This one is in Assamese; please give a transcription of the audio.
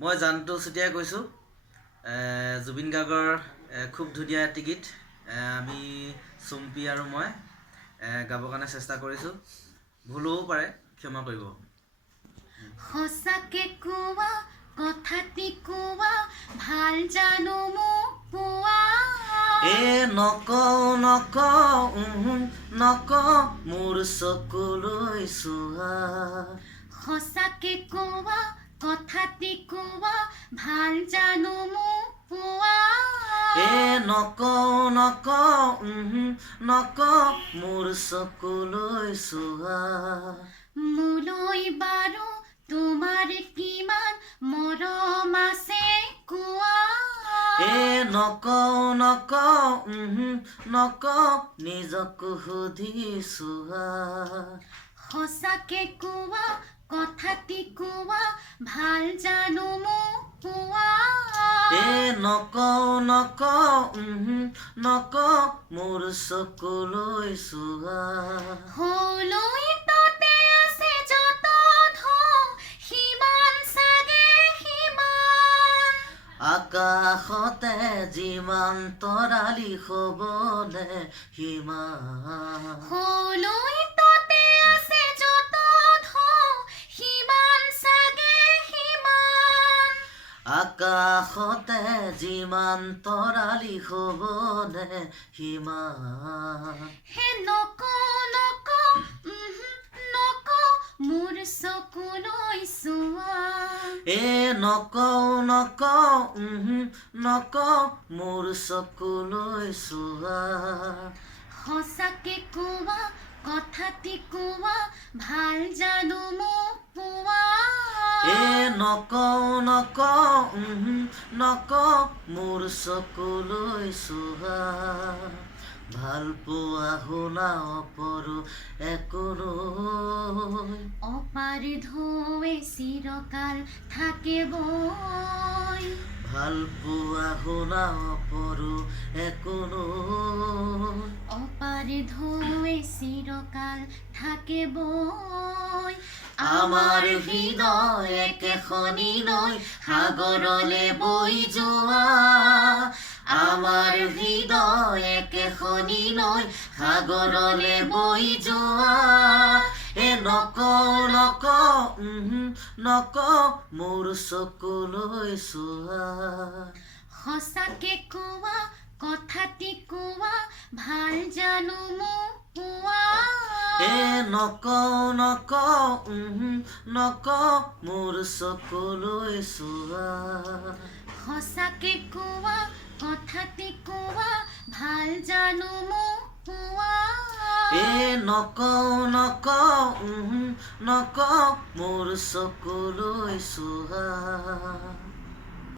মই জানটো চুতীয়াই কৈছোঁ। জুবিন গাৰ্গৰ খুব ধুনীয়া এটি গীত আমি চুম্পী আৰু মই গাবৰ কাৰণে চেষ্টা কৰিছোঁ। ভুল হ'বও পাৰে, ক্ষমা কৰিব। সঁচাকে কোৱা কথাটি কোৱা ভাল জানো মোক পোৱা নকওঁ মোৰ চকুলৈ চোৱা। সঁচাকে কোৱা কথাটি কোৱা ভাল জানো মোক পোৱা নকওঁ মোৰ চকুলৈ চোৱা। মোলৈ বাৰু তোমাৰ কিমান মৰম আছে কোৱা নকওঁ নিজক সুধি চোৱা। সঁচাকে কোৱা কথাটি কোৱা ভাল জানো মোক পোৱা নকওঁ মোৰ চকুলৈ চোৱা। হলৈ ততে আছে যত ধন সিমান চাগে সিমান আকাশতে যিমান তৰালি হ'বনে সিমান। হলৈ ততে আছে যত ধন সিমান চাগে সিমান আকাশতে যিমান তৰালি হ'বনে সিমান। হে নকওঁ মোৰ চকুলৈ চোৱা নকওঁ মোৰ চকুলৈ চোৱা। সঁচাকে কোৱা কথাটি কোৱা ভাল জানো মোক পোৱা নকওঁ মোৰ চকুলৈ চোৱা। ভাল পোৱা শুনা অপৰো একো নৈ অপাৰ ঢৌৱে চিৰকাল থাকিবই ভাল পোৱা শুনা অপৰো একো নৈ অপাৰ ঢৌৱে চিৰকাল থাকিবই আমাৰ হৃদয় একেখনি নৈ সাগৰলে বৈ যোৱা। আমাৰ হৃদয় একেখনি নৈ সাগৰলে বৈ যোৱা। নকওঁ মোৰ চকুলৈ চোৱা। সঁচাকে কোৱা কথাটি কোৱা ভাল জানো মোক পোৱা নকওঁ মোৰ চকুলৈ চোৱা। সঁচাকে কোৱা কথাটি কোৱা ভাল জানো মোক পোৱা নকওঁ মোৰ চকুলৈ চোৱা।